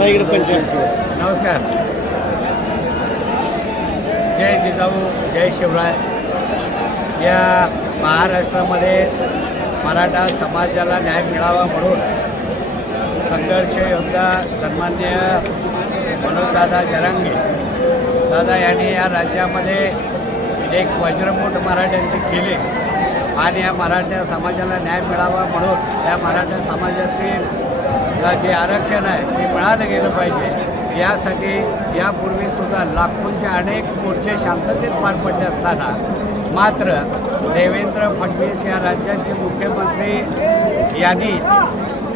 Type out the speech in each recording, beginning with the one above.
मला इकडे नमस्कार. जय जिजाऊ जय शिवराय. या महाराष्ट्रामध्ये मराठा समाजाला न्याय मिळावा म्हणून संघर्ष योद्धा सन्मान्य मनोजदादा जरांगे दादा यांनी या राज्यामध्ये एक वज्रमूट मराठ्यांची केली आणि या मराठा समाजाला न्याय मिळावा म्हणून या मराठा समाजातील अ, जे आरक्षण आहे ते मिळालं गेलं पाहिजे. यासाठी यापूर्वीसुद्धा लाखोंचे अनेक मोर्चे शांततेत पार पडले असताना मात्र देवेंद्र फडणवीस या राज्याचे मुख्यमंत्री यांनी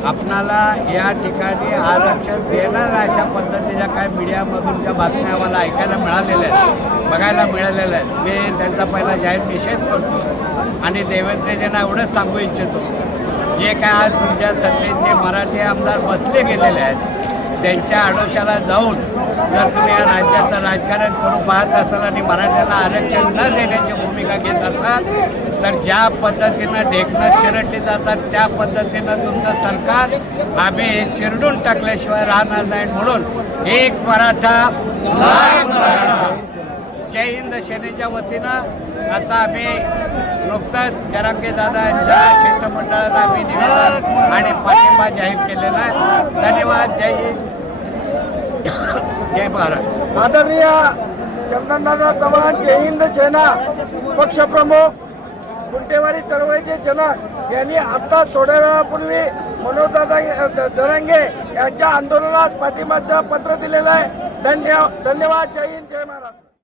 आपणाला या ठिकाणी आरक्षण देणार अशा पद्धतीच्या काय मीडियामधून ज्या बातम्या आम्हाला ऐकायला मिळालेल्या आहेत बघायला मिळालेल्या आहेत मी त्यांचा पहिला जाहीर निषेध करतो. आणि देवेंद्रजींना एवढंच सांगू इच्छितो जे काय आज तुमच्या सत्तेचे मराठी आमदार बसले गेलेले आहेत त्यांच्या आडोशाला जाऊन जर तुम्ही या राज्याचं राजकारण करू पाहत असाल आणि मराठ्याला आरक्षण न देण्याची भूमिका घेत असाल तर ज्या पद्धतीनं ढेकणं चिरडली जातात त्या पद्धतीनं तुमचं सरकार आम्ही चिरडून टाकल्याशिवाय राहणार नाही. म्हणून एक मराठा मराठा. जय हिंद सेनेच्या वतीनं आता आम्ही नुकतंच जरांगे दादा यांच्या शिष्टमंडळाला आम्ही निवेदन आणि पाठिंबा जाहीर केलेला आहे. धन्यवाद. जय हिंद. जय महाराज आदरणीय चंदनदादा चव्हाण जय हिंद सेना पक्षप्रमुख कुंटेवाडी चळवळीचे जनक यांनी आता थोड्या वेळापूर्वी मनोजदादा जरंगे यांच्या आंदोलनात पाठिंबाचं पत्र दिलेलं आहे. धन्यवाद धन्यवाद. जय हिंद जय महाराज